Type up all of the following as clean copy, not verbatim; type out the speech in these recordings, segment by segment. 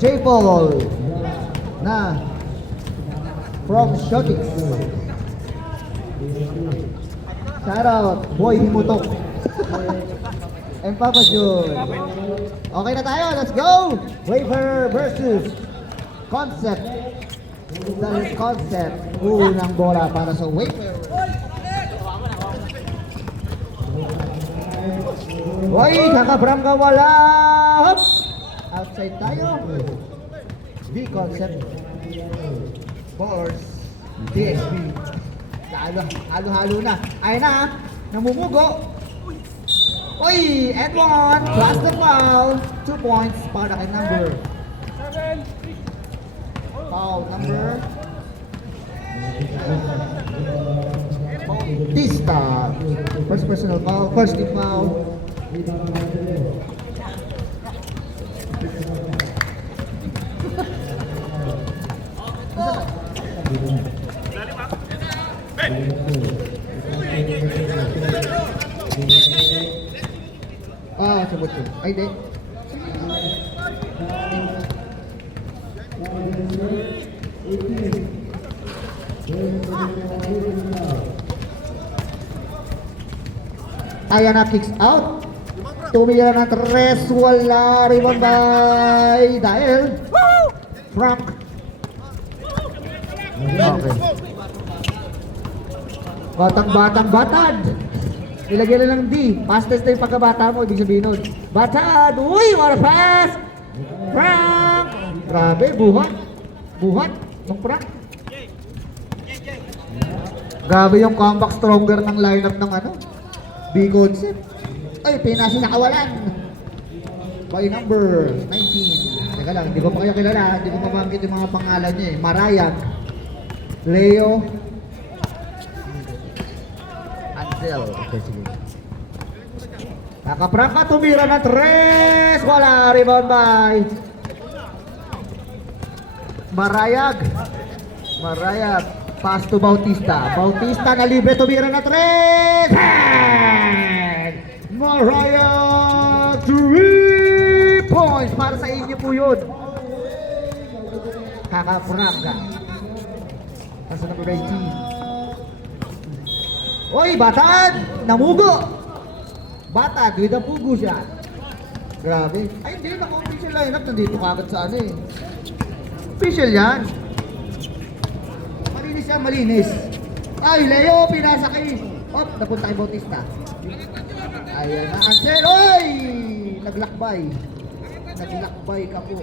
J. Paul na from Shotix. Shout out, Boy Himutok. And Papa Jun. Okay na tayo, let's go! Wafer versus Concept. Dahil Concept, unang bola para sa Wafer. Uy, kakabrangga wala! Hop! Outside tayo. B Concept. Force. DSB. Halo-halo na. Ayun na, namumugo. Uy, and one, plus the foul. 2 points para kay number. Foul number. Bautista. First personal foul, first team foul. Sebut yun. Ay, di. Ayan na, kicks out. Tumira ng tres. Wala. Rebound by dahil Frank. Okay. Batang-batad. Ilagay na lang D. Fastest na yung pagkabata mo. Ibig sabihin nun. Batad! Uy! What a pass! Frank! Grabe, buhat. Buhat. Nung Frank. Grabe yung comeback stronger ng lineup ng ano. B Concept. Ay, Pinas na nakawalan. By number 19. Teka lang, hindi ko pa kayo kilala. Hindi ko mabanggit yung mga pangalan niya eh. Marayag. Leo. Okay, sige. Nakaprangka, tumira ng tres. Wala, rebound by Marayag. Marayag. Pass to Bautista. Bautista na libre, tumira ng tres. Marayag, 3 points. Para sa inyo po yun. Nakaprangka. Nasa number 19. Oy, Batad! Namugo! Batad, with a pugo siya. Grabe. Ay, hindi. Naka-official lineup. Nandito kagad sa ano eh. Official yan. Malinis yan, malinis. Ay, Leo, pinasakay. Op, napunta kay Bautista. Ayan na, Ansel. Oy! Naglakbay. Naglakbay ka po.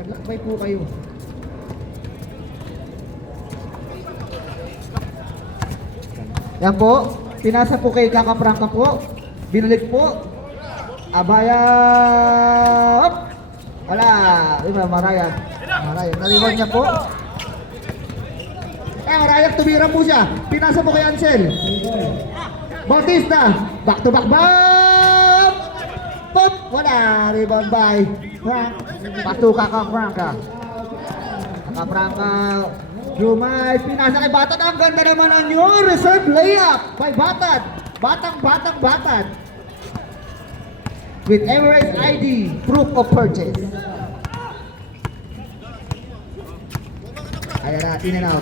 Naglakbay po kayo. Yan po, pinasa po kay Kakaprangka po. Binalik po. Abaya. Hop! Wala. Diba, Marayag. Marayag. Naliwan niya po. Marayag, tumira po siya. Pinasa po kay Ansel. Bautista. Back to back. Bop! Pop! Wala. Rebound by Frank. Back to Kakaprangka. Kakaprangka. Jumay, pinasa kay Batad. Ang ganda naman ang yun. Reserve layup by Batad. Batad. With Emirates ID, proof of purchase. Ayan na, in and out.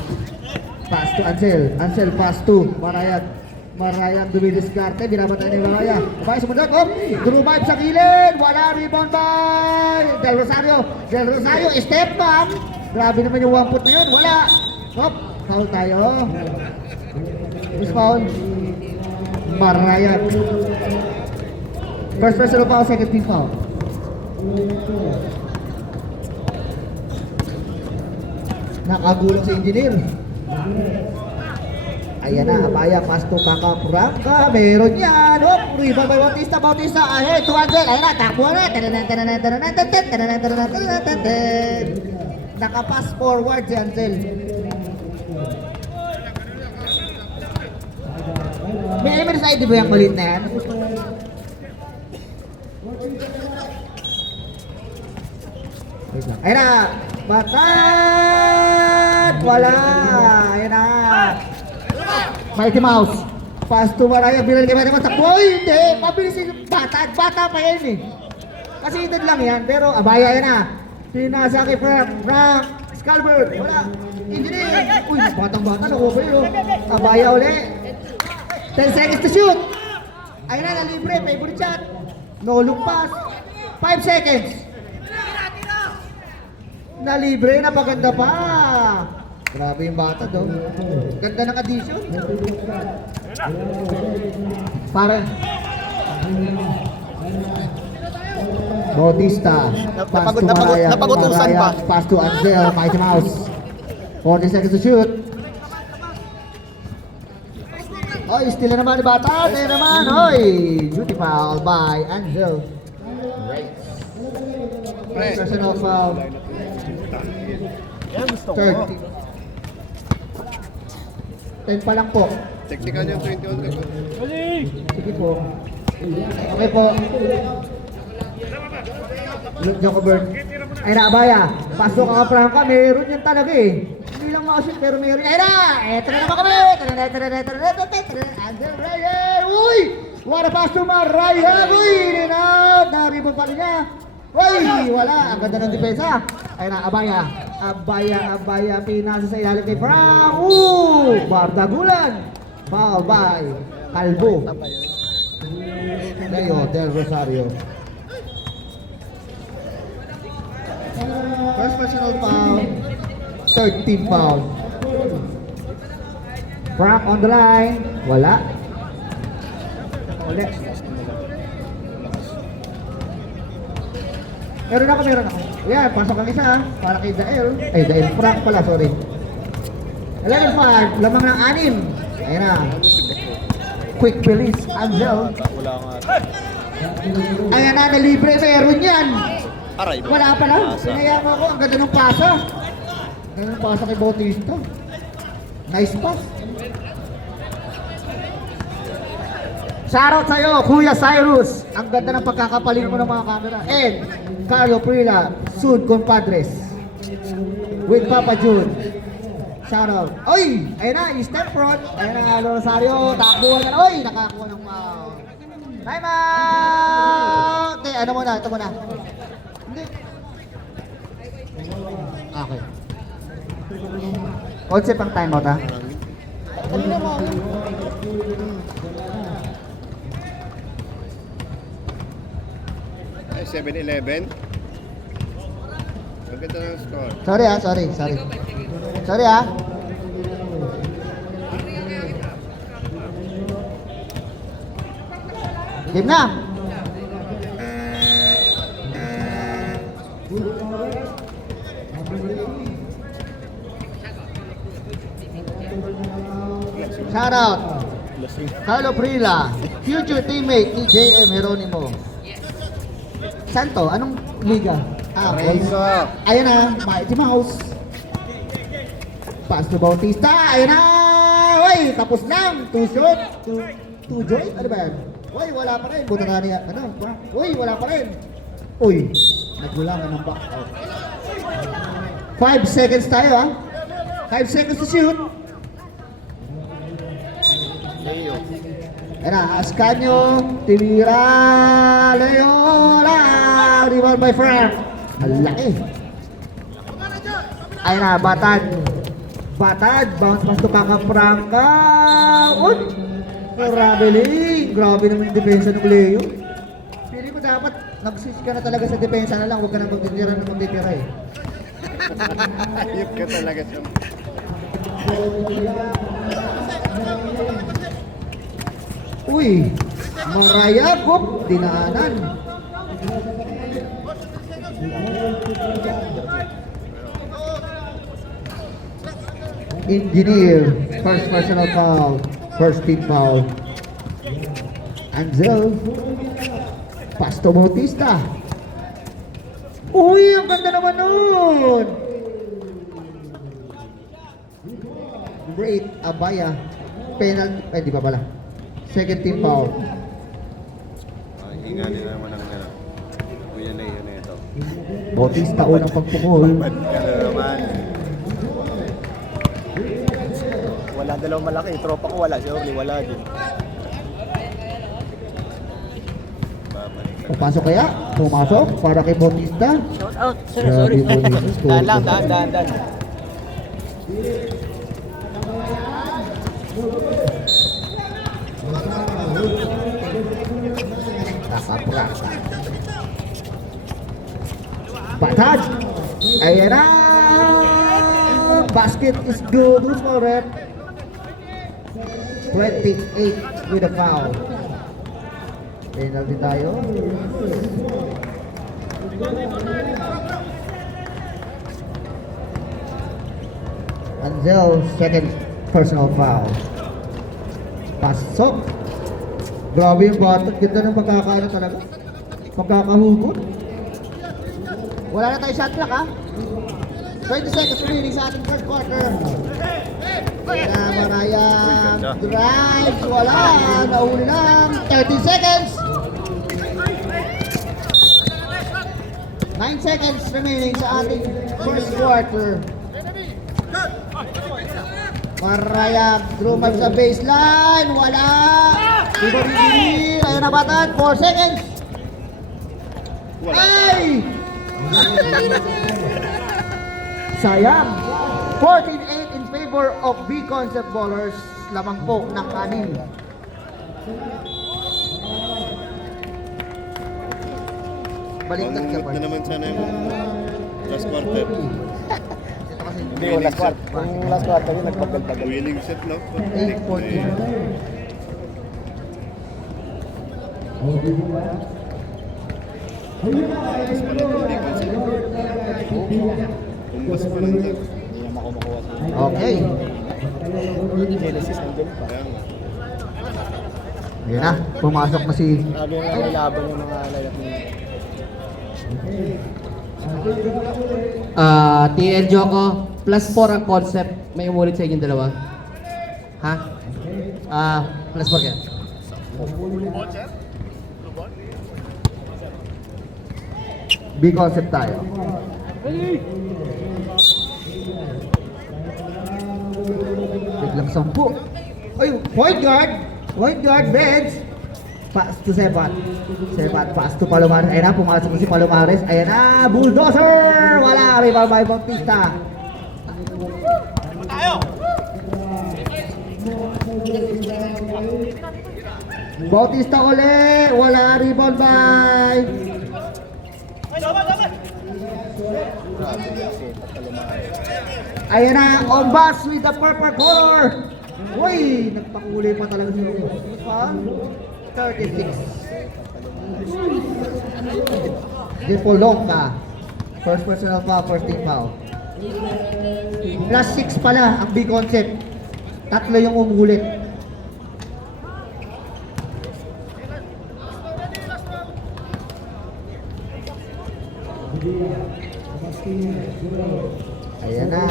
Pass to Ansel. Ansel, pass to Marayag. Marayag dumidiskarte. Binabata ni Marayag. Babae sumunod. Oh, Drumay sa gilid. Wala, rebound by Del Rosario. Del Rosario, step back. Grabe naman yung 1 foot na yun. Wala. Hop, foul tayo. Who's foul? Marayag. First personal foul, second team foul. Nakagulang si engineer. Ayan na, Abaya, pass to Kakaprangka. Meron yan. Hop, rebound by Bautista. Ahead to Ansel. Ayan na, takbo na. Nakapass forward si Ansel. May Emirates ID ba yung malit na yan? Ayan na, Batad! Wala! Ayan na! Mighty Mouse. Pass to Marayag, binalik kay Mighty Mouse. Takbo! Hindi! Mabilis yung Batad. Bata pa yan eh. Conceded lang yan, pero abaya yan na. Pinasa kay Frank Scalbert. Wala. Engineer. Uy, batang-bata. Nakuha yun. Abaya uli. 10 seconds to shoot. Ayun na, libre. Favorite shot. No look pass. 5 seconds. Nalibre, napaganda pa. Grabe yung bata do. Ganda ng addition. Pare. Bautista. Pass to Maraya. Napagutusan pa. Pass to Ansel. Mighty Mouse. 40 seconds to shoot. Oy, steal na naman ni bata. Tayo naman. Oy, duty foul by Ansel. Personal foul. Yan gusto ko. 30. 10 pa lang po. Technical yung 21 ka. Sige po. Okay po. Luke Jacobert. Ay na, Abaya. Pasok ka Franca. Meron yan talaga eh. Hindi lang makashoot pero meron. Ay na! Eto na naman kami! Angel Ryan! Uy! What a pass to Maraya! Uy! Na-rebound pa rin niya. Uy! Wala! Ang ganda ng depensa. Ay na, Abaya. Abaya. Pinasa sa ilalim kay Frank. Bardagulan. Foul by Calvo. Leo Del Rosario. First personal foul. 13 foul. Frank on the line. Wala. Ulit. Meron ako. Ayan, pasok ang isa. Para kay Dael. Dael Frank pala, sorry. 11-5. Lamang ng 6. Ayan na. Quick release, Angel. Wala nga. Ayan na, nalibre. Meron yan. Aray. Wala pa lang. Pinayaan mo ako. Ang ganda ng pasa. Ganda ng pasa kay Bautista. Nice pass. Shoutout sa'yo, Kuya Cyrus. Ang ganda ng pagkakapaling mo ng mga camera. And Carlo Prila, soon compadres. With Papa June. Shoutout. Oy! Ayun na, step front. Ayun na, Rosario. Takbuhan na. Oy! Nakakuha ng foul. Time out! Okay, ano muna? Ito muna. Hindi. Okay. Concept ang timeout ha? Kanina mo. Ay, 7-11. Ang ganda ng score. Sorry. Sorry ha. Game na. Shout out Carlo Prila, future teammate ni JM Jeronimo. Santo, anong liga? Okay. Ayun na, Mighty Mouse. Pass to Bautista. Ayun na. Uy, tapos lang. 2 shot. 2 joint. Ano ba yan? Uy, wala pa rin. Buta na niya. Ano? Uy, wala pa rin. Uy, nagulangan ng back out. 5 seconds tayo ha. 5 seconds to shoot. Leo. Ayun na, Ascanio. Tibira. Leola. Rebound by Frank. Ang laki. Ayun na, Batad. Bounce pass to Kakapranka. Uy! Grabe naman yung depensa ng Leo. Pili ko dapat, nag-switch ka na talaga sa depensa na lang. Huwag ka na magtitira eh. Ayop ka talaga siya. Uy! Maraya, Gop! Dinaanan. Engineer, first personal foul, first team foul. Angel, pass to Bautista. Uy, ang ganda naman nun! Great, Abaya. Penalty, di pa pala. Second team foul. Hingalin na naman ang Kuya Leo na ito. Bautista, unang pagpukol. Bad ka na naman. Wala dalawang malaki. Tropa ko wala. Si Orly wala din. Babalik ka Papasok kaya? Pumasok para kay Bautista. Shout out. Grabe, Bautista. Dahan lang, dahan. Nakaprasa. Patad. Ayan na. Basket is good. Who's for it? 28 with a foul. Penalty tayo. Anzel, second personal foul. Pasok. Grabe yung batot. Ganda ng pagkakaano talaga. Pagkakahugot. Wala na tayo shot clock ha. 20 seconds remaining sa ating first quarter. Kaya Maraya drives. Wala. Nahuli lang. 30 seconds. 9 seconds remaining sa ating first quarter. Maraya drumag sa baseline. Wala. Iba bibili. Ayun na batan. 4 seconds. Ay! Sayang. 14-8 in favor of B Concept Ballers. Lamang po ng kanin. Baliktad ka pa. Na naman sana yung last quarter. Hindi, last quarter. Kung last quarter yun, nagbagal-bagal. Winning set, no? 8-14. Tumbas pa lang dyan. Hindi naman ako makuha sa Okay. Genesis, nandun pa. Kaya nga. Ayan na. Pumasok na si... Sabi nga nilaban yung mga layup niya. TL Joko, plus 4 ang concept. May umulit sa inyong dalawa. Ha? Plus 4 ka. B Concept tayo. Biglang 10. Ay, point guard! Point guard, Benz! Pass to Sepat. Sepat, pass to Palomares. Ayan na, pumasok na si Palomares. Ayan na, bulldozer! Wala, rebound by Bautista. Bautista uli! Wala, rebound by... Ayan na, Ombas with the purple color. Uy, nagpakulay pa talaga si Ombas. 36. Dipolong ka. First personal foul, first team foul. Plus 6 pala ang big concept. Tatlo yung umulit. Ayan na.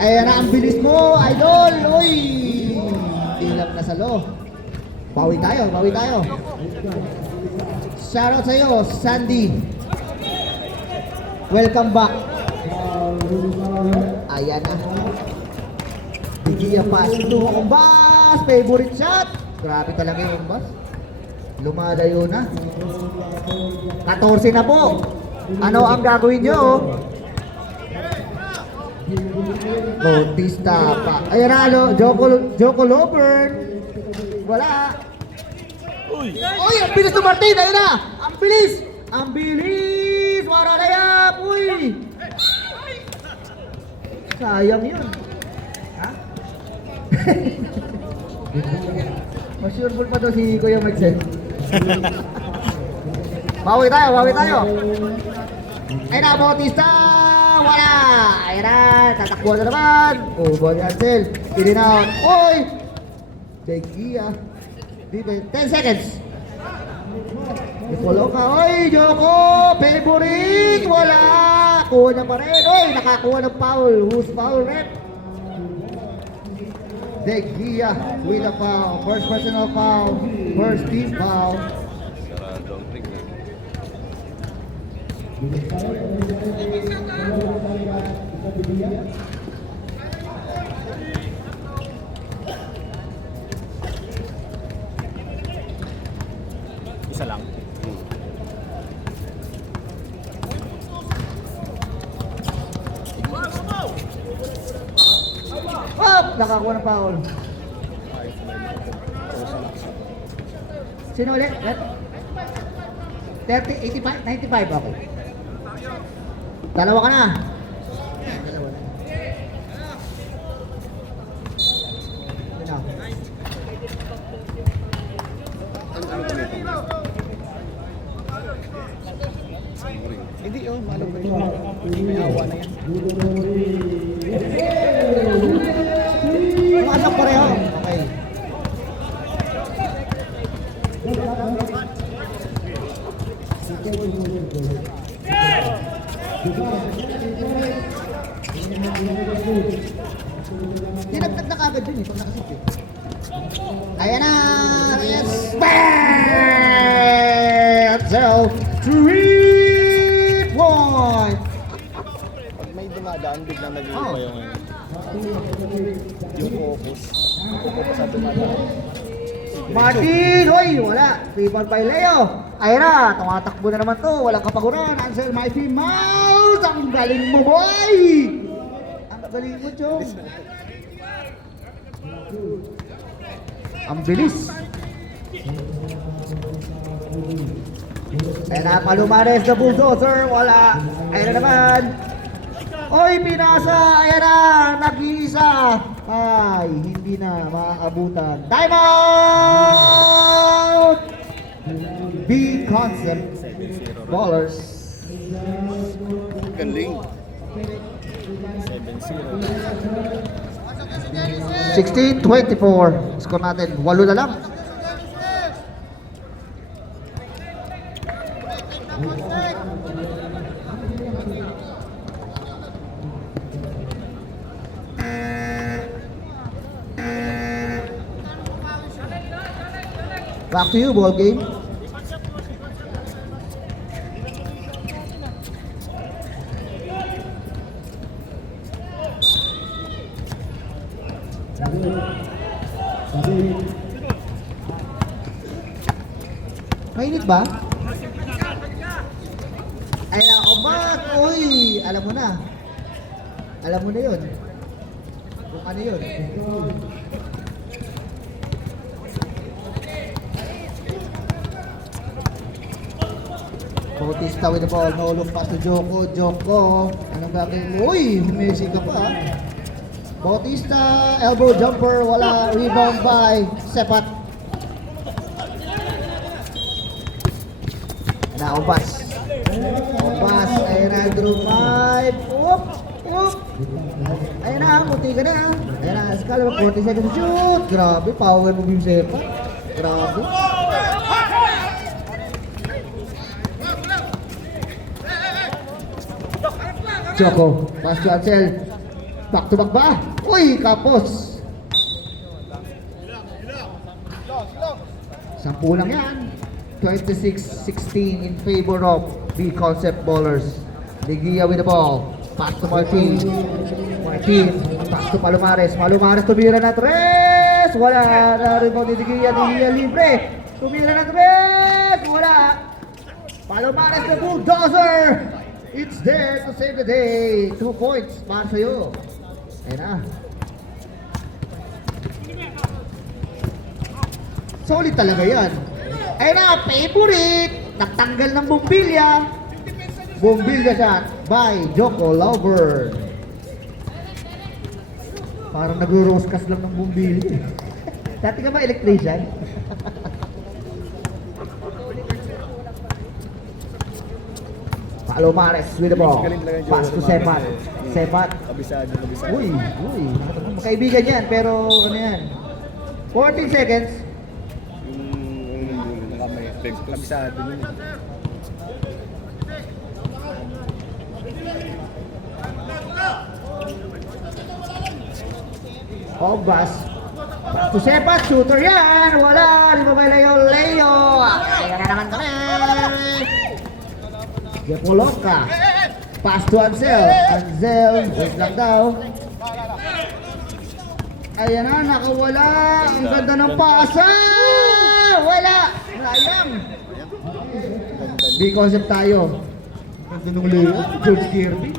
Ayan na ang bilis mo, idol. Uy! Ilap na sa lo. Bawi tayo, bawi tayo. Shoutout sa'yo, Sandy. Welcome back. Ayan na. Bigyan pa. Ito ang Ombas. Favorite shot. Grabe talaga yung Ombas. Lumadayo na. 14 na po. Ano ang gagawin nyo? Bautista pa. Ayan na, Joko Lobern. Wala. Uy, ang bilis ng Martin. Ayan na. Ang bilis. Ang bilis. Wala na yan. Uy. Sayang yun. Ha? Masureful pa daw si Kuya Magsen. Bawi tayo, bawi tayo. Ayun na, Bautista. Wala. Ayun na, tatakbo na naman. Oh, ball Ansel. In and out. Uy. Degia. 10 seconds. Follow ka. Uy, Joko. Favorite. Wala. Kuha na pa rin. Uy, nakakuha ng foul. Who's foul, Red? Degia with a foul. First personal foul. First team foul. Sarado ang trick na. Isa lang. Hop! Nakakuha ng foul. Sino ulit? 30, 85, 95, okay. Dalawa ka na. Dalawa na. Yun na. Hindi, oh, malam ko yun. May awa na yan. Pumasok pareho. Okay. Dinagdag na kagad yun eh, pag nakasip eh. Ayan na! Yes! BAM! So, 3 point! Pag may dumadaan, biglang naging Oh. pa yung focus. Yung focus sa dumadaan. Martin! Hoy! Wala! 3 point by Leo! Ayan na! Tumatakbo na naman to! Walang kapaguran! Ansel Mighty Mouse! Ang galing mo, boy! Ang galing mo, Chong! Ang bilis! Ayan na, Palumares na bulldozer! Wala! Ayan na naman! Oy, pinasa! Ayan na! Nag-iisa! Ay, hindi na maaabutan. Time out! B Concept Ballers. Galing. 16-24. Score natin. 8 na lang. Back to you, ball game. Mainit ba? Ay na, obat! Uy! Alam mo na. Alam mo na yun. Kung ano yun. Bautista with the ball. No look pass to Joko. Joko. Anong gagawin mo? Uy! Messi ka pa. Bautista. Elbow jumper. Wala. Rebound by Sepat. Na, Obas. Obas. Ayun na, Drew 5. Oop! Oop! Ayun na, puti ka na. Ayun na, Skal, 40 seconds shoot. Grabe, power mo yung Sepat. Grabe. Joko, pass to Ansel. Back to back ba? Uy, kapos. 10 lang yan. 26-16 in favor of B Concept Ballers. Ligia with the ball. Pass to Martin. Martin, pass to Palumares. Palumares tumira na tres. Wala na rebound ni Ligia. Ligia libre. Tumira na tres. Wala. Palumares na bulldozer. It's there to save the day. 2 points para sa'yo. Ayun na. Solid talaga yan. Ayun na, favorite. Nagtanggal ng bumbilya. Bumbilya shot by Joko Lover. Parang nagro-rosecast lang ng bumbilya. Dati ka ba electrician? Palomares with the ball. Pass to Sepat. Sepat. Kabisado. Uy, uy. Magkaibigan yan, pero ano yan? 14 seconds. Nakamay. Kabisado yun. Obas. Pass to Sepat. Shooter yan. Wala. Di ba may Leo? Ayan na naman kami. Jepoloka. Pass to Ansel. Ansel. Wait lang daw. Ayan na, nakawala. Ang ganda ng pasa. Wala. Sayang. B-concept tayo. Ganda nung layup, George Kirby.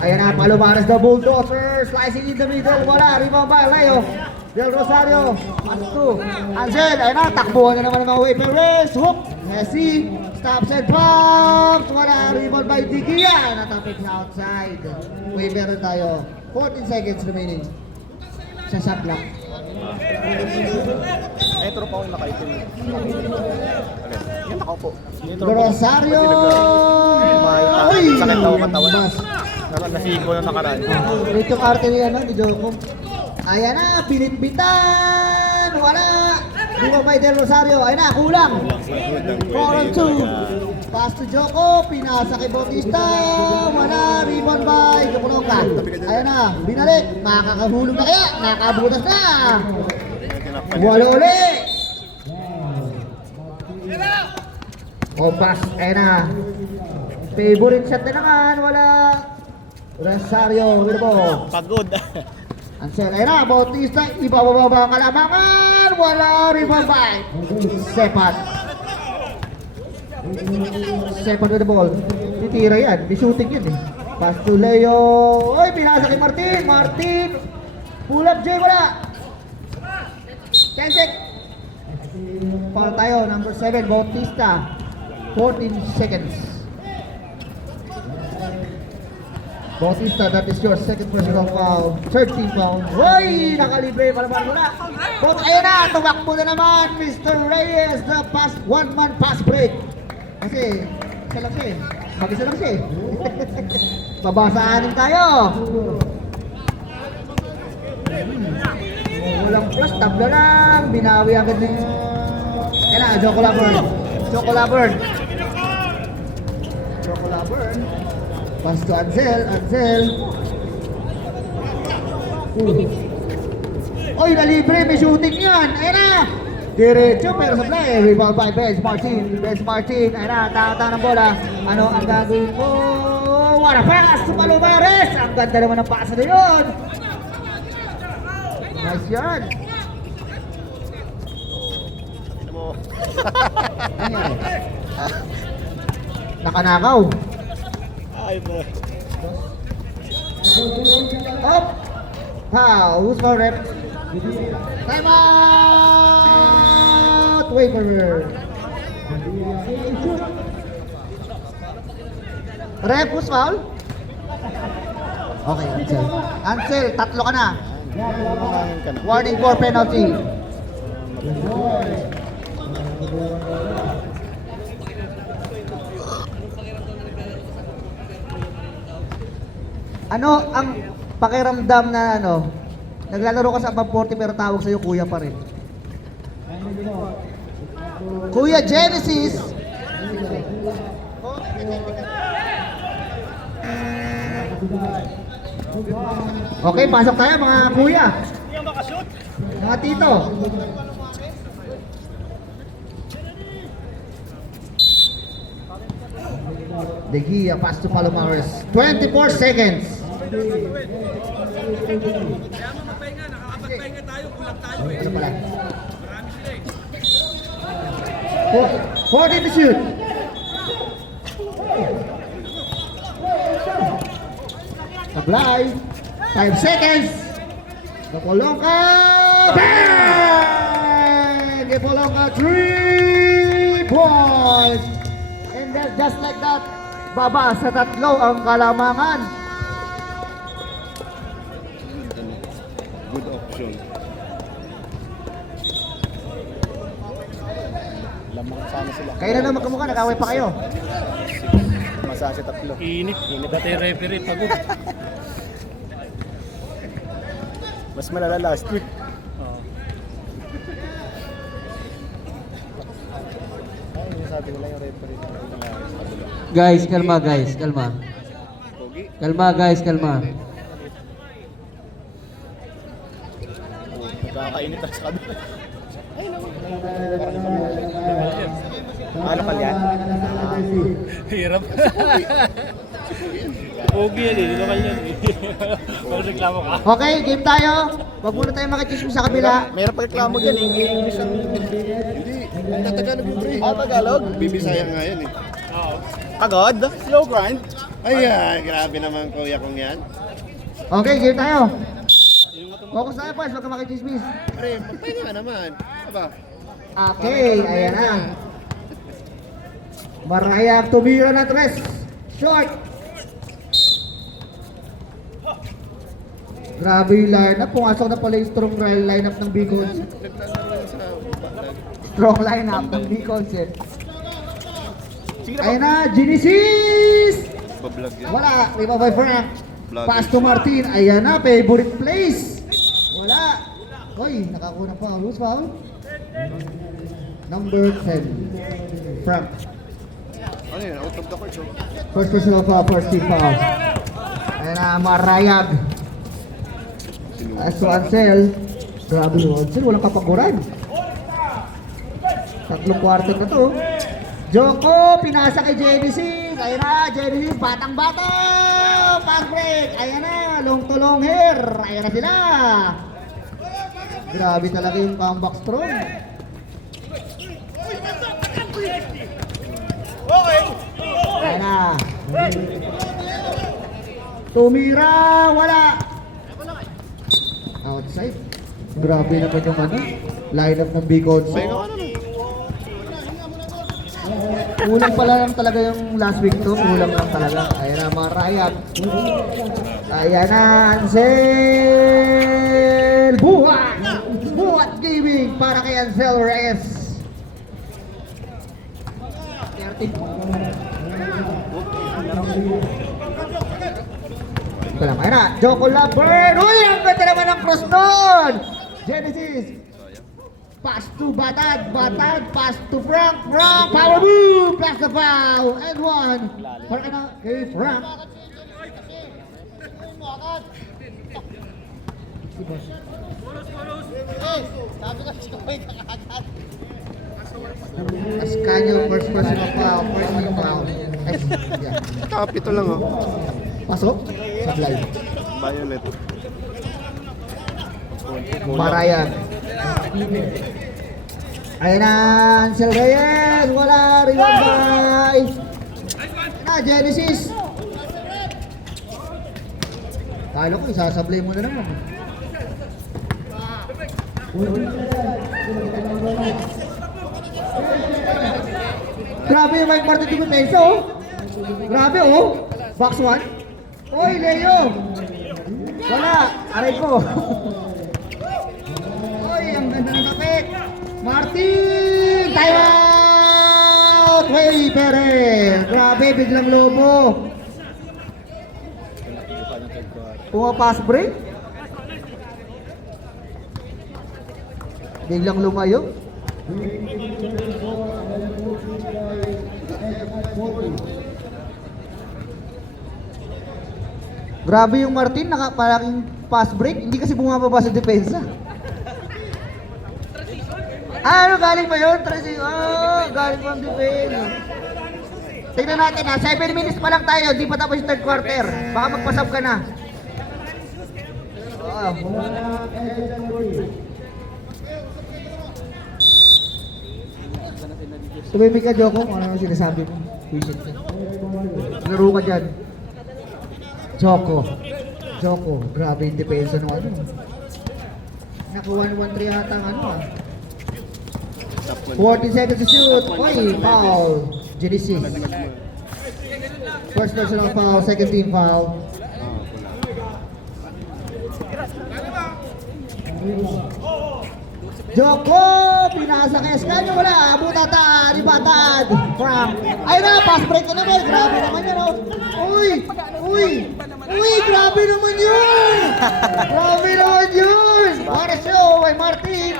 Ayan na, Palomares the Bulldozer, slicing in the middle, wala, rebound by Leo. Del Rosario, pass to Ansel, ayan na, takbuhan na naman ng mga Wafer Race, hook, Messi, stops and pumps, wala, rebound by Digia, natapik sa outside. Wafer na tayo, 14 seconds remaining. Sa shot clock. Metro pa ako yung nakaitim. Yan nakaupo. Del Rosario! Uy! Sakit daw katawan. Mas. Nasigo na nakaraan. Ito yung arte ni ano, ni Joko. Ayan na, binitbitan! Wala! Di ba may Del Rosario? Ayan na, kulang! 4-2. Pass to Joko, pinasa kay Bautista. Wala, rebound by Jokononga. Ayan na, binalik. Makakahulog na kaya, nakabutas na. Wala ulit! O pass, ayan na. Favorite shot na naman, wala. Rosario, Wilbo. Pagod. Ansel, ayun na, Bautista, ibababa ang kalamangan, wala, rebound by Sepat. Sepat with the ball. Titira yan, may shooting yun eh. Pass to Leo. Oy, pinasa kay Martin. Martin. Pull up, Jay, wala. 10 sec. Foul tayo, number 7, Bautista. 14 seconds. Bautista, that is your second personal foul. 13 foul. Hoy! Nakalibre, palaban mo na. But ayun na, tumakbo na naman, Mr. Reyes, the pass, one-man pass break. Kasi, isa lang siya eh. Mag-isa lang siya eh. Babasaanin tayo. Walang plus, tabla lang. Binawi agad ng... Yan na, Joko Laburn. Joko Laburn. Joko Laburn. Pass to Ansel, Ansel. Oy, nalibre, may shooting yan. Ayan na. Diretso, pero sa play. Rebound by Benz Martin. Benz Martin. Ayan na, tao ng bola. Ano ang gagawin mo? What a pass to Palomares. Ang ganda naman ng pass na yun. Nice yan. Ano yan? Nakanakaw. Ay, bro. Up! How? Who's for rep? Time out! Waiver. Rep, who's foul? Okay, Ansel. Ansel, tatlo ka na. Warning for penalty. Ano ang pakiramdam na ano? Naglalaro ka sa above 40 pero tawag sa'yo kuya pa rin. Kuya Genesis! Okay, pasok tayo mga kuya. Mga tito. De Gia, pass to Palomares. 24 seconds. Ano pala? 40 to shoot. Sablay. 5 seconds. Kapolongka. Bang! Kapolongka 3 points. And then just like that, baba sa tatlo ang kalamangan. Good option. Lamang sana sila. Kayo na lang magkamukha, nag-away pa kayo. Masasa tatlo. Init. Dati referee pagod. Mas malala last week. Ay, sabi nila yung referee. Guys, kalma guys, kalma. Kalma guys, kalma. Nakakainit ang sa kabila. Ano pala yan? Hirap. Pogi yan eh. Lokal yan eh. Pag reklamo ka. Okay, game tayo. Wag muna tayo makichismis sa kabila. Mayroon pa reklamo dyan eh. English ang hindi. Tatagalog yung pre. Tagalog? Bibisaya nga yan eh. Agad? Slow grind? Ay, grabe naman kuya kong yan. Okay, game tayo. Focus tayo, boys. Wag ka makichismis. Pre, patay nga naman. Aba, Okay, ayan na. Marayag tumira na tres. Short. Grabe yung lineup. Pumasok na pala yung strong lineup ng B-Concept. nagtatanong sa balag. Strong lineup ng B-Concept. Ayan na, Genesis! Bablog yan. Wala, iba by Frank. Vlog. Pass to Martin. Ayan na, favorite place. Wala. Hoy, nakakuha ng foul. Who's foul? Number 10. Frank. Ano yun? Out of the court, oh. First personal foul, first team foul. Ayan na, Marayag. As to Ansel. Grabe yung Ansel, walang kapaguran. Tatlong quarter na to. Joko, pinasa kay Genesis. Ayan na, Genesis, batang-bata. Pass break. Ayan na, long to long hair. Ayan na sila. Grabe talaga yung comeback strong. Ayan na. Tumira, wala. Outside. Grabe naman yung ano, lineup ng B-Concept. Kulang pala lang talaga yung last week to. Kulang lang talaga. Ayan na mga Riot. Ayan na Ansel. Buhat! Buhat gaming para kay Ansel Reyes. 30. Ito lang. Ayan na. Joko Labern. Uy! Ang ganda naman ng cross doon. Genesis. Pass to Batad, Batad, pass to Frank, Frank, power move, plus the foul, and one. Para ka na kay Frank. Ascanio, first personal foul, personal foul. Ay, yeah. Kapito lang, oh. Pasok, supply. Violet. Marayan. Ayun na, Ansel Reyes, wala, rebound by na Genesis. Kala ko, isasablay mo na naman. Grabe yung Mike Martin di Peso, oh. Grabe, oh. Box 1. Oy, Leo. Wala, aray ko. Oy, ang ganda ng kapit. Martin! Time out! Hey, Perez! Grabe, biglang lobo. Pumapas break. Biglang lumayo. Grabe yung Martin, nakapalaking pass break. Hindi kasi bumababa sa depensa. Ano, galing ba yun? Galing pa ang defense. Tingnan natin ha, 7 minutes pa lang tayo, di pa tapos yung third quarter. Baka magpasab ka na. Tumimik ka, Joko, kung ano sinasabi mo. Visit ka. Laro ka dyan. Joko. Grabe yung depensa ng ano. Nakuha 1-3 yata ang ano ah. 40 seconds to shoot. Oy, foul. Genesis. First personal foul, second team foul. Joko, pinasa kay Escanio, wala. Butata, libatad. Frank. Ay na, pass break na naman. Grabe naman yan, oh. Uy, grabe naman yun. Grabe naman yun. Para show by Martin.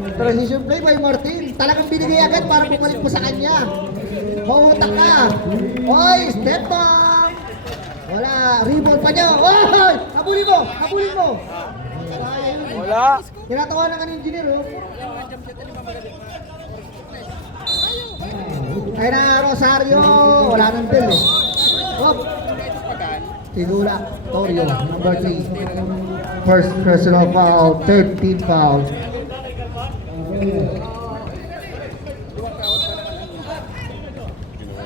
Transition play by Martin. Talagang binigay agad para bumalik mo sa kanya. Mautak ka. Oy, step back. Wala, rebound pa niya. Oy, habulin mo. Wala. Tinatawanan ka ng engineer, oh. Ay na, Rosario. Wala nang bill, eh. Hop. Tinula, Torio, number 3. First personal foul, third team foul.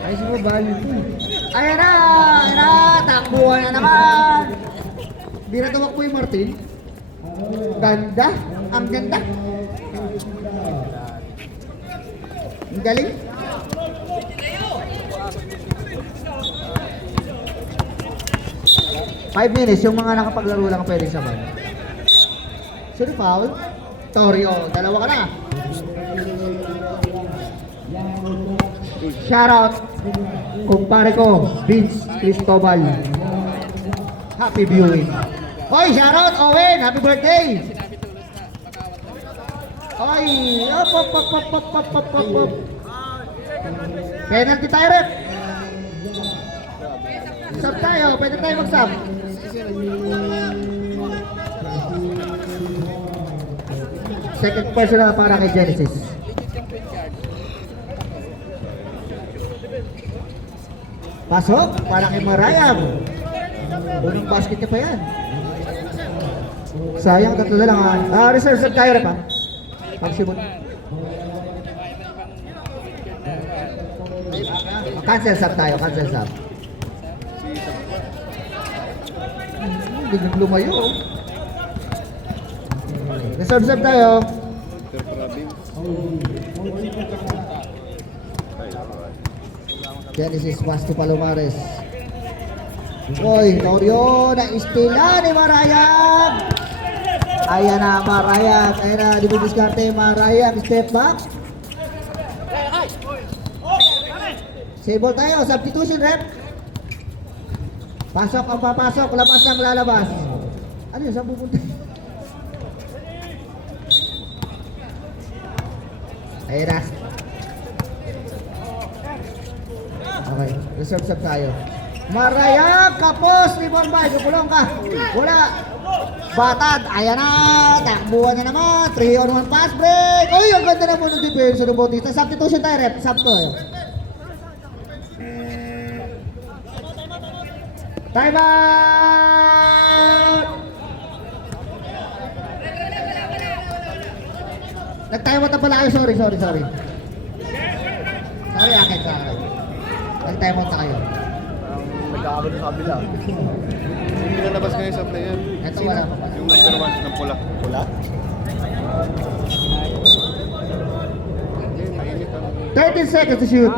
Ay, si Mobile. Ayan na! Ayan na! Takbuhan na naman! Hindi na tumakbo yung Martin. Ganda! Ang ganda! Ang galing! Five minutes, yung mga nakapaglaro lang pwede sa ban. Sino foul? Torio, dalawa ka na. Shoutout, kumpare ko, Vince Cristobal. Happy viewing. Hoy, shoutout, Owen, happy birthday! Hoy, op. Penalty tayo, rep. Sub tayo, pwede tayo mag-sub. Second personal para kay Genesis. Pasok para kay Marayam. Unang basket niya pa yan. Sayang, tatlo na lang ha. Reserve sub tayo rep ha. Pag-simon. Cancel sub tayo, cancel sub. Hindi nang lumayo. Reserve sub tayo. Mr. Pravin. Genesis pass to Palomares. Oy, Torio na istila ni Marayag. Ayan na Marayag. Ayan na, di mo diskarte Marayag. Step back. Save ball tayo. Substitution rep. Pasok ang papasok. Labas ang lalabas. Ano yun? Saan pupunta? Ayan na. Okay. Reserve sub tayo. Marayag. Kapos ni Bombay. Kupulong ka. Wala. Batad. Ayan na. Takbuhan na naman. 3-on-1 pass break. Uy, ang ganda na po ng defense ng Bautista. Substitution tayo rep. Sub to. Time out! Nag-time out na pala kayo. Sorry. Sorry, akin sa akin. Nag-time out na kayo. Nagkakaroon sa kabila. Hindi lalabas ngayon sa player. Ito wala pa pala. Yung number 1 ng pula. Wala? Okay, mainit ang... 13 seconds to shoot.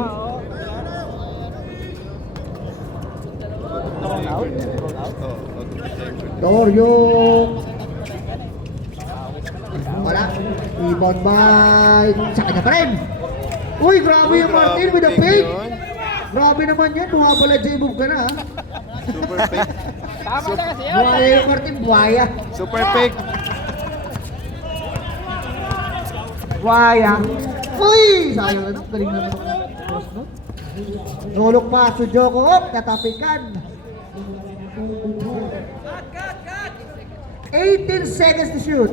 Out? Torio. Wala. Rebound by... Sa kanya pa rin. Uy, grabe yung Martin with the fake. Grabe naman yan. Bumabala J-move ka na ha. Super fake. Buhaya yung Martin, buhaya. Super fake. Buhaya. Uy! Sayang na. Galing naman. Nulok pa. Sujoko. Katapikan. 18 seconds to shoot.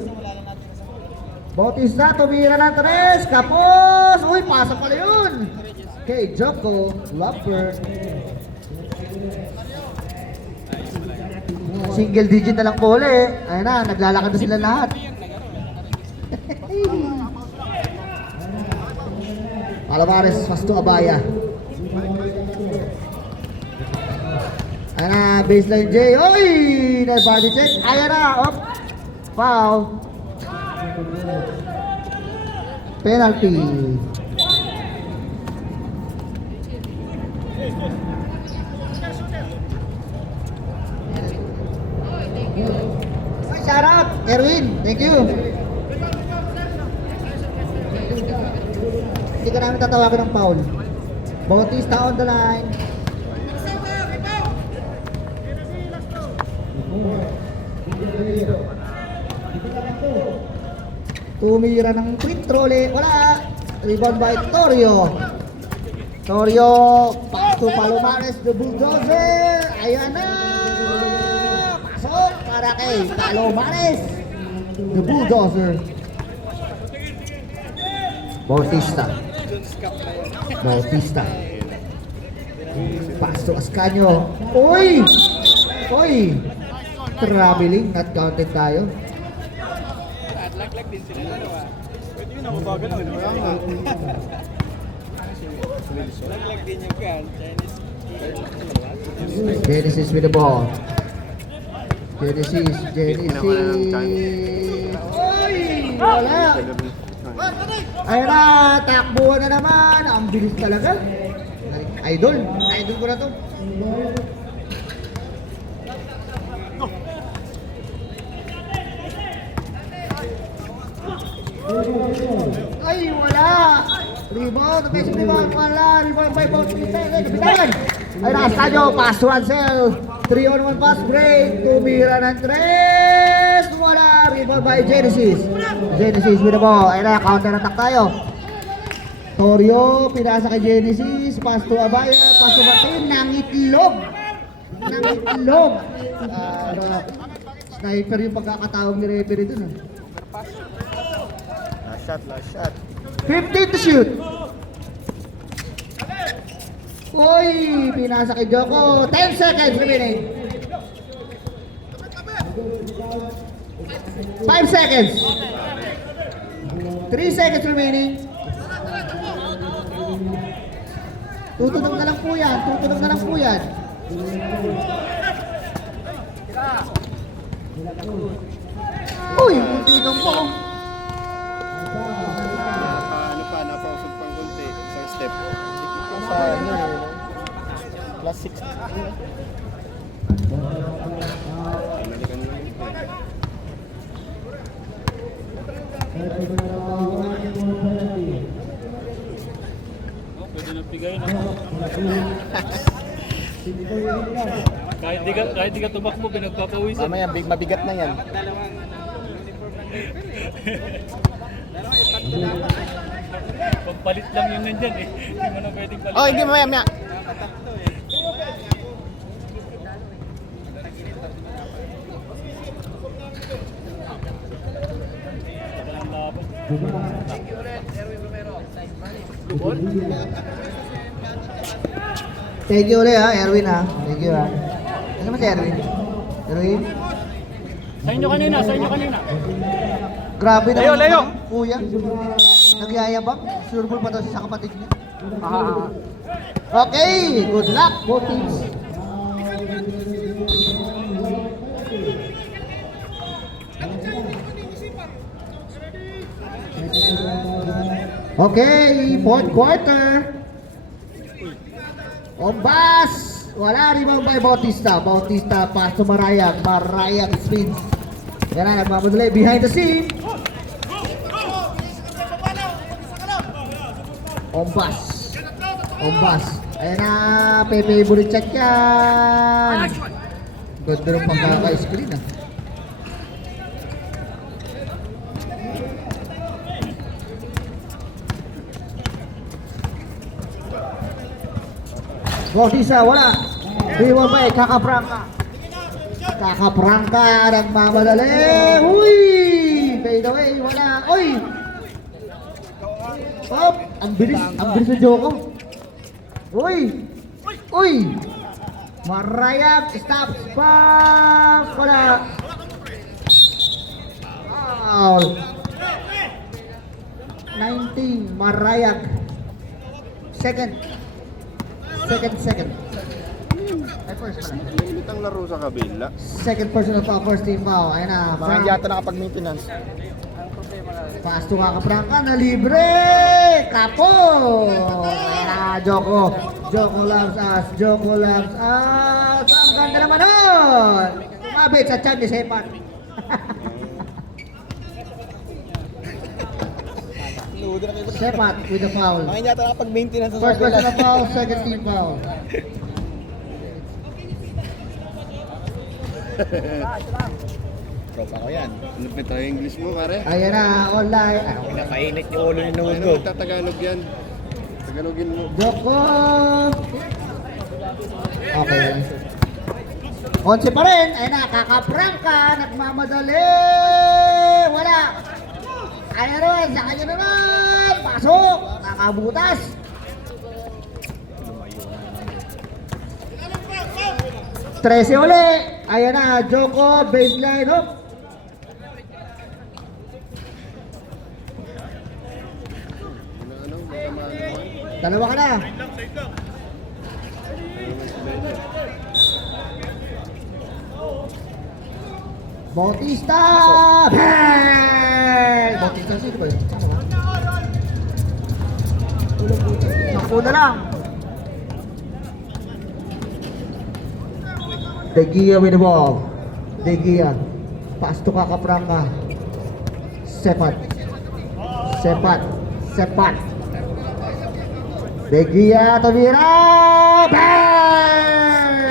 Bautista, tumira ng tres. Kapos. Uy, pasok pala yun. Okay, Joko. Lover. Single digit na lang po ulit. Ayun na, naglalakad na sila lahat. Palomares, pass to Abaya. Ayan na, baseline J. Oy! Na-body check. Ayan na, op. Foul. Penalty. Shout out, Erwin. Thank you. Hindi ka namin tatawagan ng foul. Bautista on the line. Tumira ng quick throw ulit. Wala. Rebound by Torio. Torio. Pass to Palomares. The Bulldozer. Ayan na. Pasok para kay Palomares. The Bulldozer. Bautista. Pass to Ascanio. Uy! Uy! traveling, not counted tayo. Genesis with the ball. Genesis. Oy! Wala! Ayun na, takbuhan na naman. Ang bilis talaga. Idol ko na to. Ay, wala! Rebound, offensive rebound, wala! Rebound by Bautista, kapitan! Ay, nakasadyo, pass to Ansel! 3-on-1 pass break, tumira ng 3! Wala! Rebound by Genesis! Genesis with the ball, ay na, counter attack tayo! Torio, pinasa kay Genesis, pass to Abaya, pass to Batin, nangitlog! Nangitlog! Sniper yung pagkakatawag ni referee dun. Last shot. 15 to shoot. Uy, pinasa kay Joko. 10 seconds remaining. 5 seconds. 3 seconds remaining. Tutunog na lang po yan. Uy, munti kang po. Napausog pang kunti. Isang step. Sa plus 6. Pinalikan mo yun. Pwede na bigay na. Kahit di ka tumakbo, pinagpapawisan. Mamaya, mabigat na yan. Pagpalit lang yun nandyan eh. Hindi mo na pwedeng palit. Oh, hindi mamaya. Ang laban. Thank you ulit ha, Erwin ha. Thank you ha. Ano ba si Erwin? Erwin? Sa inyo kanina. Grabe naman. Leo! Kuya. Nagyayabang. Surbol pa daw sa kapatid niya. Okay, good luck both teams. Okay, fourth quarter. Ombas! Wala rebound by Bautista. Bautista pass to Marayag. Marayag spins. Yan na, nagmamadali. Behind the scene. Ombas. Ayan na, favorite check yan. Ganda ng pagkaka-screen ah. Bautista, wala. Rebound by Kakaprangka, nagmamadali. Uy! Fade away, wala. Uy! Op! Ang bilis ng Joko. Uy! Marayag, stops back. Wala. Foul. 19, Marayag. Second. Ay, first pala. Limit ang laro sa kabila. Second person of our first team foul. Ayun na. Mga hindi ata nakapag-maintenance. Pass to Kakaprangka na libre! Kapo! Ayun na, Joko loves us. Ang ganda naman nun! Mabit sa chan ni Sepat. Sepat with the foul. Mga hindi ata nakapag-maintenance. First person of foul, second team foul. Tropa ko yan. Lupit tayo English mo, pare. Ayan na, online. Pinapainit yung ulo ni Noel Ano ko. magtatagalog yan? Tagalogin mo. Joko! Okay. 11 pa rin. Ayun na, Kakaprangka. Nagmamadali. Wala. Kaya naman, sa kanya naman. Pasok. Nakabutas. Trece uli. Ayan na, Joko, baseline, oh. Ano, magkamaano naman. Dalawa ka na. Ano naman si Benja? Bautista! Bang! Bautista, sino ba yun? Sampu na lang. De Gea with the ball. De Gea. Pass to Cacapranga. Sepat. Sepat. Sepat. De Gea, tumira! Bang!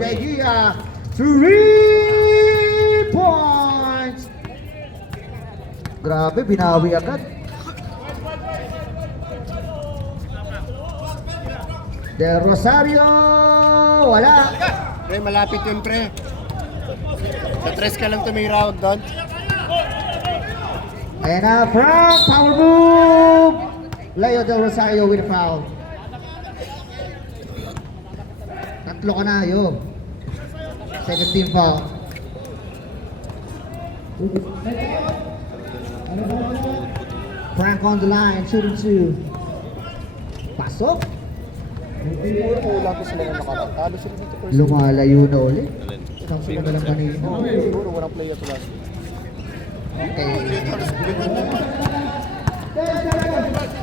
De Gea. 3 points! Grabe, binawi agad. Del Rosario! Wala! Pre, malapit yun, pre. Sa tres ka lang tumira, huwag doon. Ayan na, Frank, power move! Leo Del Rosario with a foul. Tatlo ka na, yo. Second team foul. Frank on the line, shooting two. Pasok. Wala ko sila na nakatalo sila sa first. Lumalayo na ulit. Alin? Isang sila na lang kanina. Siguro walang player to last. Okay.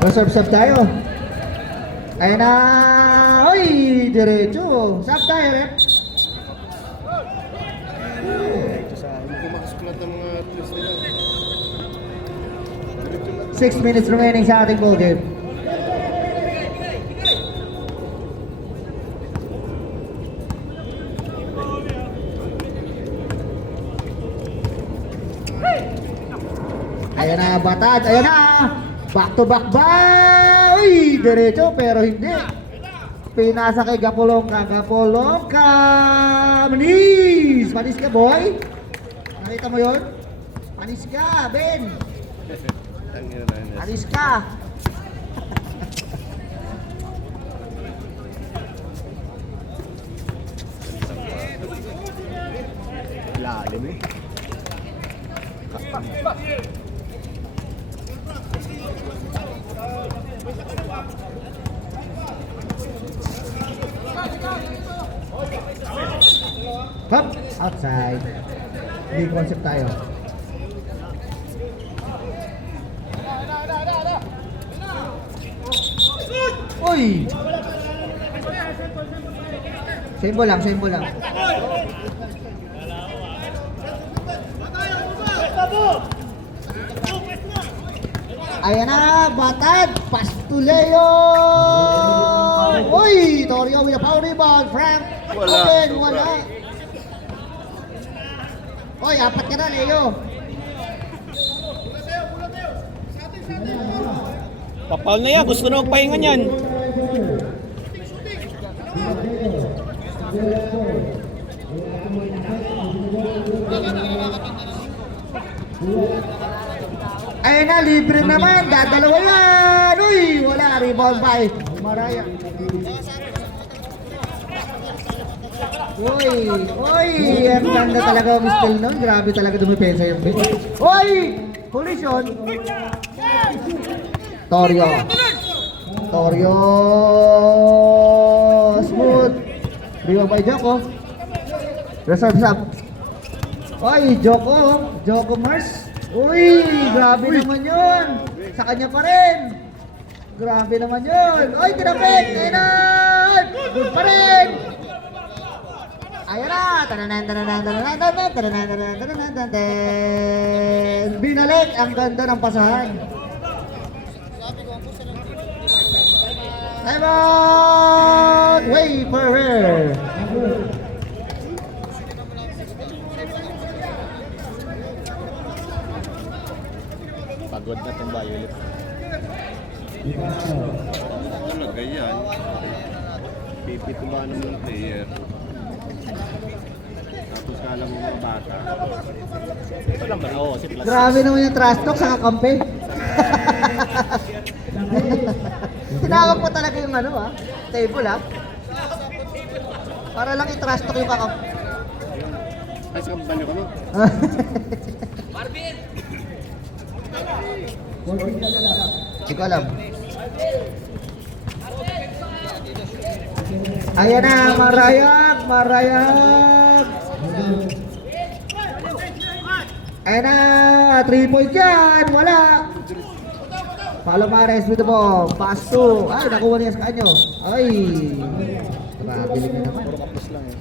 Reserve sub tayo. Ayan na. Uy, diretso. Sub tayo, rep. Hindi ko makasulat ang mga twist nila. 6 minutes remaining sa ating ball game. Ayan na, Batad. Ayan na. Back to back ba? Uy, diretso pero hindi. Pinasa kay Gapolongka. Gapolongka. Manis. Manis ka, boy. Nakita mo yun? Manis ka, Ben. Tangina na yun. Manis ka. Lalim eh. Hop, outside. Big concept tayo. Uy! Symbol lang, symbol lang. Ayan na, Batad, pass to Leo! Uy, Torio with a power rebound, Frank. Wala, Open, sobra. wala. Uy, apat ka na, Leo. Papaul na yan, gusto na magpahinga niyan. Ayan na, libre naman, dadalawa yan. Uy, wala, rebound by Maraya. Uy, ang ganda talaga ang steal nun. Grabe talaga dumipensa yung bit. Uy, collision. Torio. Torio. Smooth. Rebound by Joko. Reserve sub. Uy, Joko. Joko Mars. Uy, grabe naman yun. Sa kanya pa rin. Grabe naman yun. Uy, tinapit. Ayan na. Good pa rin. Ayan na. Tananan, tananan, tananan, tananan, tananan, tananan, tananan, tananan. Binalik. Ang ganda ng pasahan. Time out. Wait for her. Pagod na itong Violet. Talaga yan. Pipito ba naman player? Tapos kala mo mga bata. Ito lang ba? Oo, si Plus. Grabe naman yung trash talk sa kakampi. Tinawag mo talaga yung table Para lang i-trash talk yung kakampi. Ay, sa kampanya ko, no? Hindi ko alam. Ayan na, Marayag. Ayan na, 3 point yan, wala. Palomares with the ball, pass to. Ay, nakuha niya sa kanyo. Ay, mabiling na naman. Puro kapos lang eh.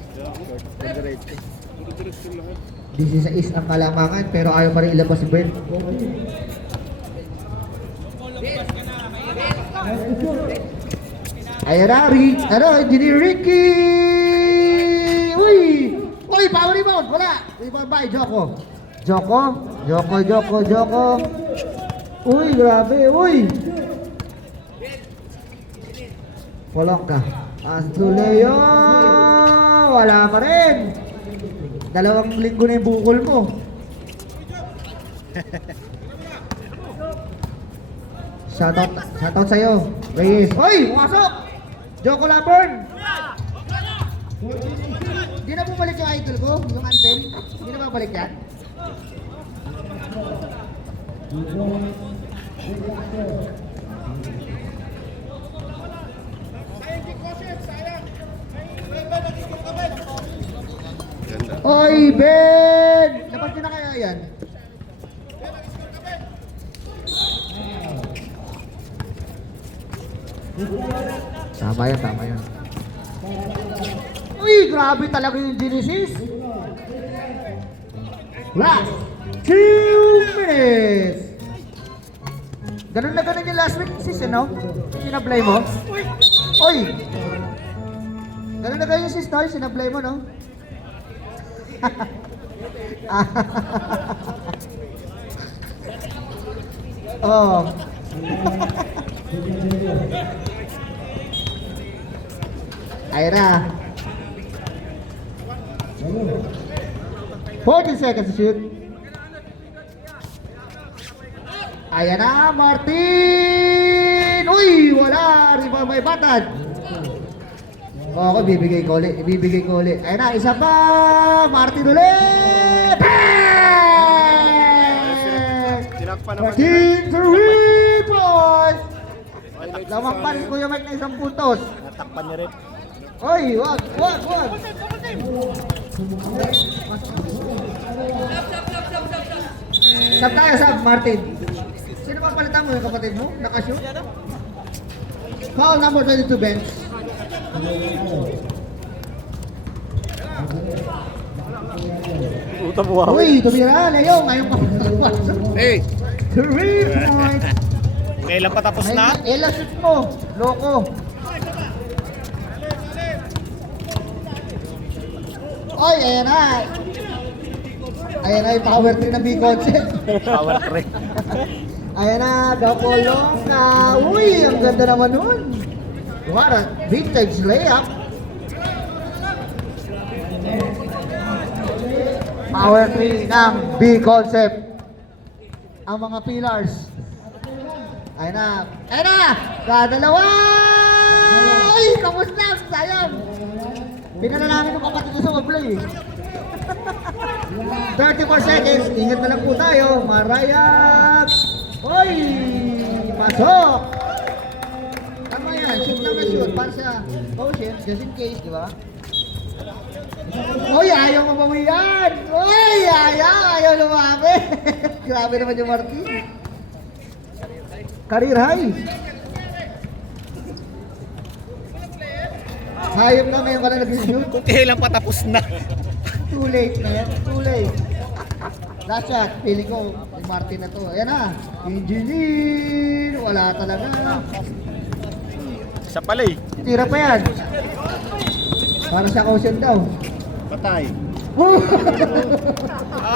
Diretso. Diretso lahat. 16 ang kalamangan, pero ayaw pa rin ilabas si Ben. Ayan na, Engineer Ricky! Uy, power rebound! Wala! Rebound by Joko. Joko. Uy, grabe, uy! Polong ka. Pass to Leo! Wala pa rin! 2 linggo na yung bukol mo. Shoutout sa'yo. Reyes. Hoy! Pumasok! Joko Laburn! Di na bumalik yung idol ko, yung anthem. Di na babalik yan? Ganda. Oy, Ben! Dapat na kaya yan? Tama yan. Uy, grabe talaga yung Genesis. Last 2 minutes. Ganun na ganun yung last week sis, no? Sinablay mo? Uy! Ganun na ganun yung sis, no? Sinablay mo, no? Oh. Ayan na. 40 seconds to shoot. Ayan na, Martin! Uy, wala! Rebound by Batad. Okay, bibigay ko ulit. Ayan na, isa pa! Martin ulit! Tinakpan naman. Martin, 3 points! Lamang pa rin Kuya Mike na 1 puntos. Natakpan ni Rep. Oy, wag! Sab tayo, Martin. Sino pa palitan mo yung kapatid mo? Nakashoot? Foul number 22, bench. Uta buhawi. Uy, tumira, Leo. Ngayon pa pasok. Hey, 3 points. kailan pa tapos na? Ela shoot mo. Loko. Oy, ayan na. Ayan na yung power 3 ng B-concept. Power 3. Ayan na, Gapolong na. Uy, ang ganda naman nun. What a vintage layup. Power 3 ng B-concept. Ang mga pillars. Ayan na. Ayan na! Kadalawa! Uy, kamusta? Sayang. Pinala namin yung kapatid ko sa mablay. 34 seconds. Ingat na lang po tayo. Marayag. Uy! Pasok! Tama yan. Shoot lang na shoot. Para sa potion. Just in case, di ba? Uy! Ayaw mabawian! Uy! Ayaw lumabi! Grabe naman yung Martin. Career high. Hayop na ngayon ka na nag-shoot. Kung kailan pa tapos na? Too late na yan. Too late. Last shot. Feeling ko, yung Martin na to. Ayan na. Engineer. Wala talaga. Isa pala eh. Tira pa yan. Para sa caution daw. Patay.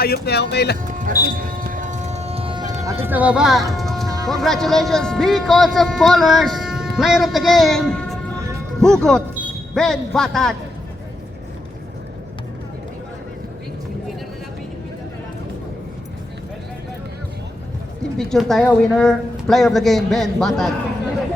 Ayop na ako kailan. At sa baba. Congratulations, B-Concept Ballers. Player of the game. Hugot Ben Batad. Team picture tayo. Winner, player of the game, Ben Batad.